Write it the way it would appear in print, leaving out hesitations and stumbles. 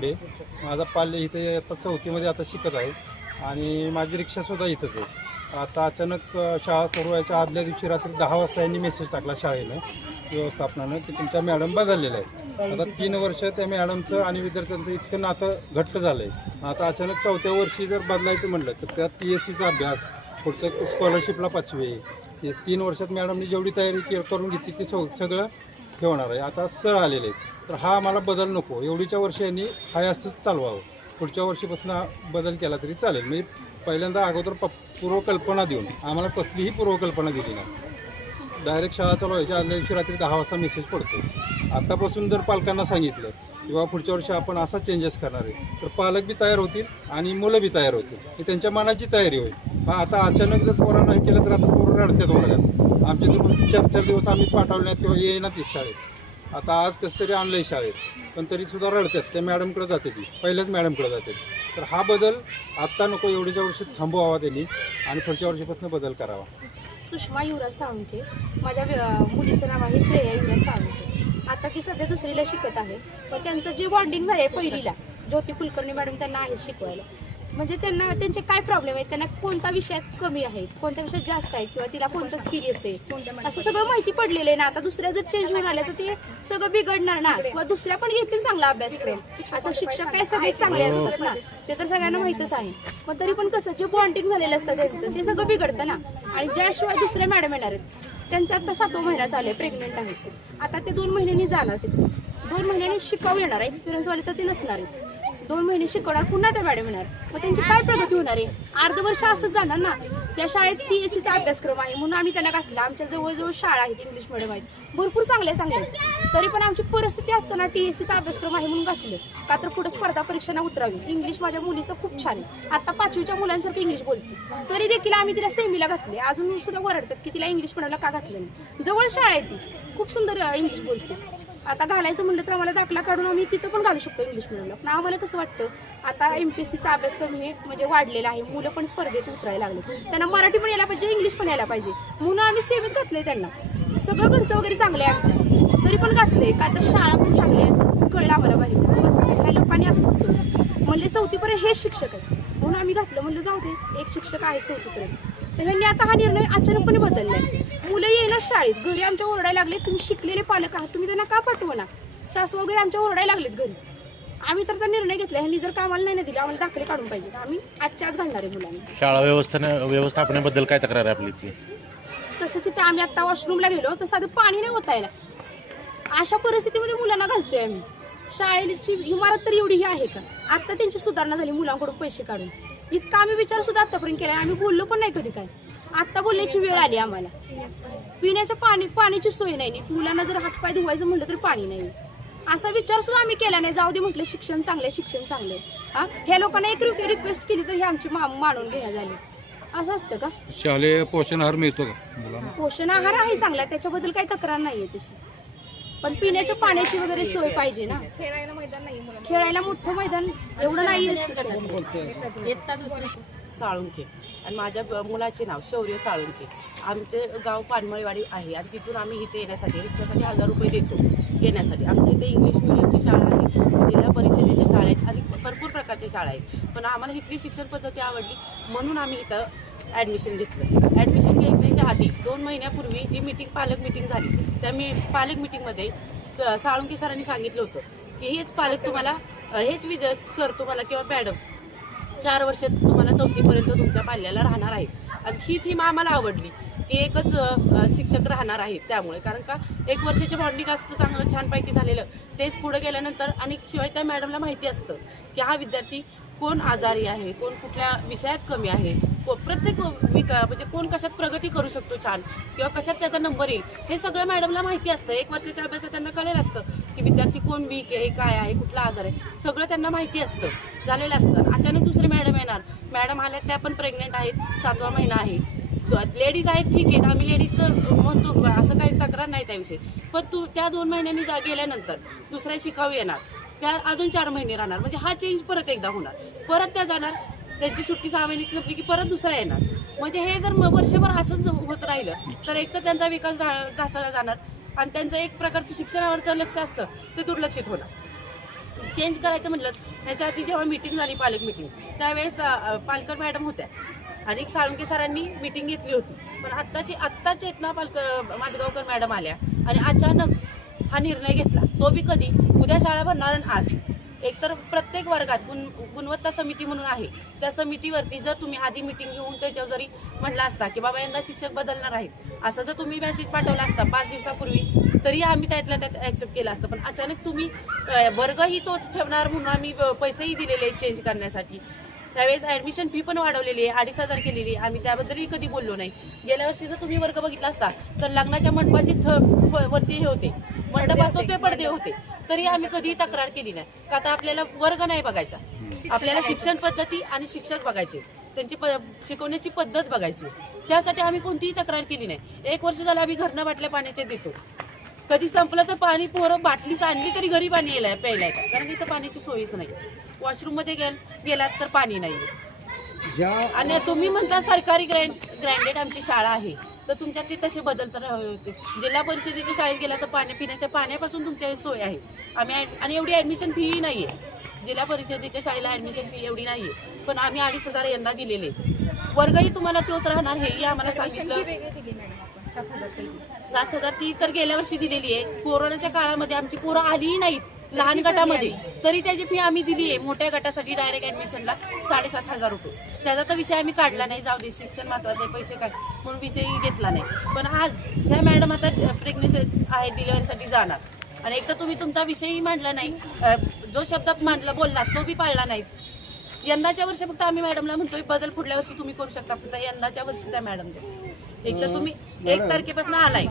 लोंढे. माझा पाल्य इथे आता 4थीमध्ये आता शिकत आहे आणि माझी रिक्षासुद्धा इथंच आहे. आता अचानक शाळा सुरू व्हायच्या आदल्या दिवशी रात्री 10 वाजता यांनी मेसेज टाकला शाळेनं व्यवस्थापनानं की तुमच्या मॅडम बदललेल्या आहेत. आता 3 वर्ष त्या मॅडमचं आणि विद्यार्थ्यांचं इतकं नातं घट्ट झालं आहे. आता अचानक 4थ्या वर्षी जर बदलायचं म्हटलं तर त्यात PSCचा अभ्यास, पुढचं स्कॉलरशिपला 5वी, 3 वर्षात मॅडमनी जेवढी तयारी करून घेतली ती सगळं हे होणार आहे. आता सर आलेले आहेत तर हा आम्हाला बदल नको, एवढीच्या वर्षी यांनी हाय असंच चालवावं. पुढच्या वर्षीपासून बदल केला तरी चालेल. म्हणजे पहिल्यांदा अगोदर पूर्वकल्पना देऊन आम्हाला कसलीही पूर्वकल्पना दिली नाही. डायरेक्ट शाळा चालू व्हायच्या आदल्या दिवशी रात्री 10 वाजता मेसेज पडतो. आतापासून जर पालकांना सांगितलं किंवा पुढच्या वर्षी आपण असा चेंजेस करणार आहे तर पालक बी तयार होतील आणि मुलं बी तयार होतील. ही त्यांच्या मनाची तयारी होईल. आता अचानक जर पोरांना हे केलं तर आता पोरं रडतात वर्गात. आमचे तर 4-4 दिवस आम्ही पाठवण्यात किंवा येईनाच शाळेत. आता आज कसं तरी आणलं आहे शाळेत पण तरीसुद्धा रडतात. त्या मॅडमकडे जाते ती पहिल्याच मॅडमकडे जाते. तर हा बदल आत्ता नको, एवढीच्या वर्षी थांबवावा त्यांनी आणि पुढच्या वर्षीपासून बदल करावा. सुषमा युवराज साळुंखे. माझ्या मुलीचं नाव आहे श्रेया युवराज साळुंखे. आता की सध्या 2रीला शिकत आहे. पण त्यांचं जे बॉन्डिंग झालं आहे पहिलीला ज्योती कुलकर्णी मॅडम त्यांना आहे शिकवायला. म्हणजे त्यांना त्यांचे काय प्रॉब्लेम आहेत, त्यांना कोणत्या विषयात कमी आहेत, कोणत्या विषयात जास्त आहे किंवा तिला कोणतं स्किल येते असं सगळं माहिती पडलेलं आहे ना. आता दुसऱ्या जर चेंज होऊन आल्या तर ते सगळं बिघडणार ना किंवा दुसऱ्या पण घेतील चांगला अभ्यासक्रम. असं शिक्षक काय सगळे चांगले असतात ना ते तर सगळ्यांना माहितच आहे. पण तरी पण कसं जे बॉन्डिंग झालेलं असतं त्यांचं ते सगळं बिघडतं ना. आणि ज्याशिवाय दुसऱ्या मॅडम येणार आहेत त्यांचा आता 7वा महिना चालू आहे, प्रेग्नंट आहेत. आता ते 2 महिन्यांनी जाणार, ते 2 महिन्यांनी शिकाऊ येणार. एक्सपिरियन्सवाले तर ते नसणार आहेत. 2 महिने शिकवणार, पुन्हा त्या मॅडम येणार. मग त्यांची काय प्रगती होणार आहे? अर्ध वर्ष असंच जाणार ना. त्या शाळेत PSCचा अभ्यासक्रम आहे म्हणून आम्ही त्यांना घातला. आमच्या जवळजवळ शाळा आहेत, इंग्लिश मिडियम आहेत, भरपूर चांगले आहेत. तरी पण आमची परिस्थिती असताना TSCचा अभ्यासक्रम आहे म्हणून घातलं का तर पुढे स्पर्धा परीक्षांना उतरावी. इंग्लिश माझ्या मुलीचं खूप छान आहे. आता 5वीच्या मुलांसारखं इंग्लिश बोलते. तरी देखील आम्ही तिला सेमीला घातले. अजून सुद्धा ओरडतात की तिला इंग्लिश म्हणायला का घातलं नाही. जवळ शाळा आहे ती, खूप सुंदर इंग्लिश बोलते. आता घालायचं म्हणलं तर आम्हाला दाखला काढून आम्ही तिथं पण घालू शकतो इंग्लिश मिडियमला. पण आम्हाला कसं वाटतं आता MPSCचा अभ्यासक्रम हे म्हणजे वाढलेला आहे. मुलं पण स्पर्धेत उतरायला लागले. त्यांना मराठी पण यायला पाहिजे, इंग्लिश पण यायला पाहिजे म्हणून आम्ही सेमीत घातले त्यांना. सगळं घरचं वगैरे चांगलं आहे आमच्या, तरी पण घातले का तर शाळा पण चांगली आहे असं कळलं आम्हाला पाहिजे. ह्या लोकांनी असं बसवलं म्हणले 4थीपर्यंत हेच शिक्षक आहेत म्हणून आम्ही घातलं. म्हणलं जाऊ दे, एक शिक्षक आहे 4थीपर्यंत. तर ह्यांनी आता हा निर्णय अचानकपणे बदललाय. मुलं येणार शाळेत, घरी आमच्या ओरडायला लागले तुम्ही शिकलेले पालक आहात, तुम्ही त्यांना का पाठवा ना. सासू वगैरे आमच्या ओरडायला लागलेत घरी. आम्ही तर निर्णय घेतला ह्यांनी जर कामाला नाही दिले आम्हाला दाखले काढून पाहिजे. आम्ही आजच्या आज घालणार आहे मुलांना. शाळा व्यवस्थापनाबद्दल काय तक्रार आहे आपली? तसंच इथे आम्ही आता वॉशरूमला गेलो तर साधं पाणी नाही होता यायला. अशा परिस्थितीमध्ये मुलांना घालतोय आम्ही. शाळेची इमारत तर एवढी ही आहे का? आता त्यांची सुधारणा झाली मुलांकडून पैसे काढून. इतका आम्ही विचार सुद्धा आतापर्यंत केला. आम्ही बोललो पण नाही कधी काय. आता बोलण्याची वेळ आली आम्हाला. पिण्याच्या पाण्याची सोय नाही नीट. मुलांना जर हातपाय धुवायचं म्हटलं तरी पाणी नाही. असा विचार सुद्धा आम्ही केला नाही. जाऊ दे म्हटलं, शिक्षण चांगलंय, शिक्षण चांगलंय. हा ह्या लोकांना एक रिक्वेस्ट केली तर हे आमची मानून घेण्यात झाली. असं असतं का? शालेय पोषण आहार मिळतो का? पोषण आहार आहे चांगला, त्याच्याबद्दल काही तक्रार नाहीये तशी. पण पिण्याच्या पाण्याची वगैरे सोय पाहिजे ना. खेळायला मैदान नाही, खेळायला मोठं मैदान एवढं नाही. साळुंखे आणि माझ्या मुलाचे नाव शौर्य साळुंखे. आमचे गाव पानमळेवाडी आहे आणि तिथून आम्ही इथे येण्यासाठी रिक्षासाठी 1000 रुपये देतो येण्यासाठी. आमच्या इथे इंग्लिश मिडियमची शाळा आहे, जिल्हा परिषदेच्या शाळा आहेत आणि भरपूर प्रकारच्या शाळा आहेत. पण आम्हाला इथली शिक्षण पद्धती आवडली म्हणून आम्ही इथं ॲडमिशन घेतलं. ॲडमिशन घेण्याच्या आधी 2 महिन्यापूर्वी जी पालक मिटिंग झाली त्या पालक मिटिंगमध्ये साळुंखे सरांनी सांगितलं होतं की हेच पालक तुम्हाला सर तुम्हाला किंवा मॅडम 4 वर्ष तुम्हाला 4थीपर्यंत तुमच्या पाल्याला राहणार आहे. आणि ही थीम आम्हाला आवडली की एकच शिक्षक राहणार आहेत. त्यामुळे कारण का 1 वर्षाचे बॉन्डिंग असतं चांगलं छानपैकी झालेलं, तेच पुढे गेल्यानंतर आणि शिवाय त्या मॅडमला माहिती असतं की हा विद्यार्थी कोण आजारी आहे, कोण कुठल्या विषयात कमी आहे, प्रत्येक म्हणजे कोण कशात प्रगती करू शकतो छान किंवा कशात त्याचा नंबर येईल हे सगळं मॅडमला माहिती असतं. 1 वर्षाच्या अभ्यासात त्यांना कळेल असतं की विद्यार्थी कोण वीक आहे, काय आहे, कुठला आजार आहे, सगळं त्यांना माहिती असतं झालेलं असतं. अचानक दुसरी मॅडम येणार, मॅडम आल्या त्या पण प्रेग्नेंट आहेत, 7वा महिना आहे, लेडीज आहेत ठीक आहे, आम्ही लेडीजचं म्हणतो असं काही तक्रार नाही त्याविषयी. पण त्या 2 महिन्यांनी गेल्यानंतर दुसऱ्या शिकाऊ येणार, त्या अजून 4 महिने राहणार. म्हणजे हा चेंज परत एकदा होणार, परत त्या जाणार, त्यांची सुट्टी 6 महिन्याची संपली की परत दुसरा येणार. म्हणजे हे जर वर्षभर असंच होत राहिलं तर एक तर त्यांचा विकास ढासळला जाणार आणि त्यांचं एक प्रकारचं शिक्षणावरचं लक्ष असतं ते दुर्लक्षित होणार. चेंज करायचं म्हणलं ह्याच्या आधी जेव्हा मीटिंग झाली पालक मीटिंग त्यावेळेस पालकर मॅडम होत्या आणि साळुंके सरांनी मीटिंग घेतली होती. पण आत्ताच आहेत ना माझगावकर मॅडम आल्या आणि अचानक हा निर्णय घेतला. तो बी कधी उद्या शाळा भरणार आणि आज एकतर प्रत्येक वर्गात गुणवत्ता समिती म्हणून आहे त्या समितीवरती जर तुम्ही आधी मीटिंग घेऊन त्याच्यावर जरी म्हणला असता की बाबा यंदा शिक्षक बदलणार आहेत असं जर तुम्ही मेसेज पाठवला असता 5 दिवसापूर्वी तरी आम्ही त्यातल्या त्यात ऍक्सेप्ट केलं असतं. पण अचानक तुम्ही वर्गही तोच ठेवणार म्हणून आम्ही पैसेही दिलेले चेंज करण्यासाठी. त्यावेळेस ऍडमिशन फी पण वाढवलेली आहे 2,500 केलेली आहे. आम्ही त्याबद्दलही कधी बोललो नाही. गेल्या वर्षी जर तुम्ही वर्ग बघितला असता तर लग्नाच्या मंडपाची वरती हे होते मंडप असतो ते पडदे होते तरी आम्ही कधीही तक्रार केली नाही. का आता आपल्याला वर्ग नाही बघायचा आपल्याला शिक्षण पद्धती आणि शिक्षक बघायचे त्यांची शिकवण्याची पद्धत बघायची. त्यासाठी आम्ही कोणतीही तक्रार केली नाही. 1 वर्ष झालं आम्ही घरनं बाटल्या पाण्याचे देतो. कधी संपलं तर पाणी पोरं बाटलीच आणली तरी घरी पाणी यायला प्यायला येतं कारण इथं पाण्याची सोयीच नाही. वॉशरूम मध्ये गेलात तर पाणी नाही. आणि तुम्ही म्हणता सरकारी ग्रँडेड आमची शाळा आहे तर तुमच्यात ते तसे बदल तर होते. जिल्हा परिषदेच्या शाळेत गेला तर पिण्याच्या पाण्यापासून तुमच्या सोय आहे. आणि एवढी ऍडमिशन फी नाही आहे. जिल्हा परिषदेच्या शाळेला ऍडमिशन फी एवढी नाही आहे पण आम्ही 2,500 यंदा दिलेले. वर्गही तुम्हाला तोच राहणार हेही आम्हाला सांगितलं. 7,000 ती तर गेल्या वर्षी दिलेली आहे. कोरोनाच्या काळामध्ये आमची पोरं आलीही नाहीत लहान गटामध्ये तरी त्याची फी आम्ही दिली आहे. मोठ्या गटासाठी डायरेक्ट ऍडमिशनला 7,500 रुपये. त्याचा तर विषय आम्ही काढला नाही. जाऊ दे शिक्षण महत्वाचे पैसे काढ म्हणून विषयही घेतला नाही. पण आज ह्या मॅडम आता प्रेग्नेन्सी आहे डिलिव्हरीसाठी जाणार आणि एक तर तुम्ही तुमचा विषयही मांडला नाही. जो शब्द मांडला बोलला तो बी पाळला नाही. यंदाच्या वर्षी फक्त आम्ही मॅडमला म्हणतोय बदल पुढल्या वर्षी तुम्ही करू शकता फक्त यंदाच्या वर्षी त्या मॅडम एक तर तुम्ही 1 तारखेपासून आलाय